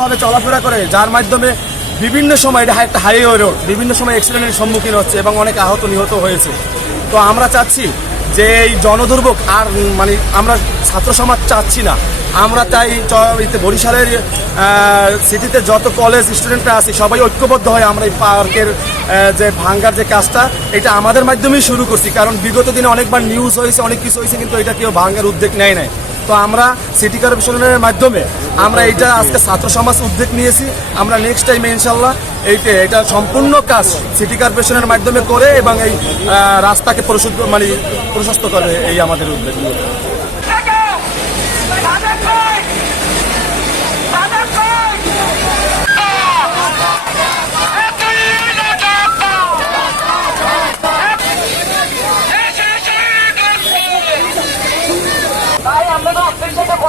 ভাবে চলাফেরা করে, যার মাধ্যমে বিভিন্ন সময় এটা একটা হাইওয়ে রোড, বিভিন্ন সময় অ্যাক্সিডেন্টের সম্মুখীন হচ্ছে এবং অনেক আহত নিহত হয়েছে। তো আমরা চাচ্ছি যে এই জনদুর্ভোগ আর মানে আমরা ছাত্র সমাজ চাচ্ছি না। আমরা এই বরিশালের সিটিতে যত কলেজ স্টুডেন্টরা আছে, সবাই ঐক্যবদ্ধ হয় আমরা এই পার্কের যে ভাঙ্গার যে কাজটা, এটা আমাদের মাধ্যমেই শুরু করছি। কারণ বিগত দিনে অনেকবার নিউজ হয়েছে, অনেক কিছু হয়েছে, কিন্তু এটা কেউ ভাঙ্গার উদ্যোগ নেয় নাই। তো আমরা সিটি কর্পোরেশনের মাধ্যমে আমরা এইটা আজকে ছাত্র সমাজ উদ্যোগ নিয়েছি। আমরা নেক্সট টাইমে ইনশাল্লাহ এইটা এটা সম্পূর্ণ কাজ সিটি কর্পোরেশনের মাধ্যমে করে এবং এই রাস্তাকে মানে প্রশস্ত করে এই আমাদের উদ্যোগ।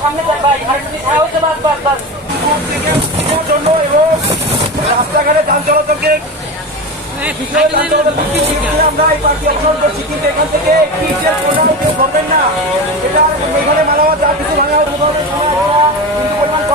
সামনে যাই ভাই আর হচ্ছে বাস বাস এবং রাস্তাঘাটে যান চলাচলকে আমরা এই পার্টি অবসর করছি কিন্তু এখান থেকে একটি যে প্রোগ্রাম কেউ করবেন না এটা এখানে মালামাল যা কিছু ভাঙা কিন্তু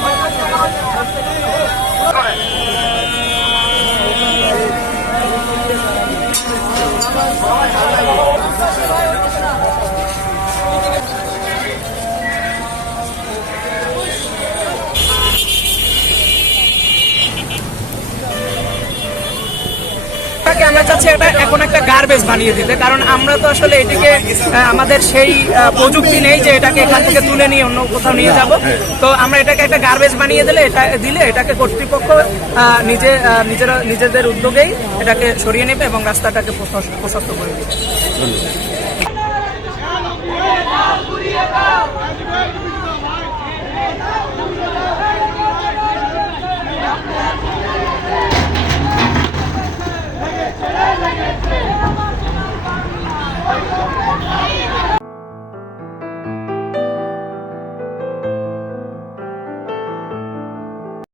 頑張れ! হচ্ছে এটা এখন একটা গার্বেজ বানিয়ে দিতে। কারণ আমরা তো আসলে এটিকে আমাদের সেই প্রযুক্তি নেই যে এটাকে এখান থেকে তুলে নিয়ে অন্য কোথাও নিয়ে যাব। তো আমরা এটাকে একটা গার্বেজ বানিয়ে দিলে এটা, দিলে এটাকে কর্তৃপক্ষ নিজে নিজেরা, নিজেদের উদ্যোগেই এটাকে সরিয়ে নেবে এবং রাস্তাটাকে প্রশস্ত করে দেবে।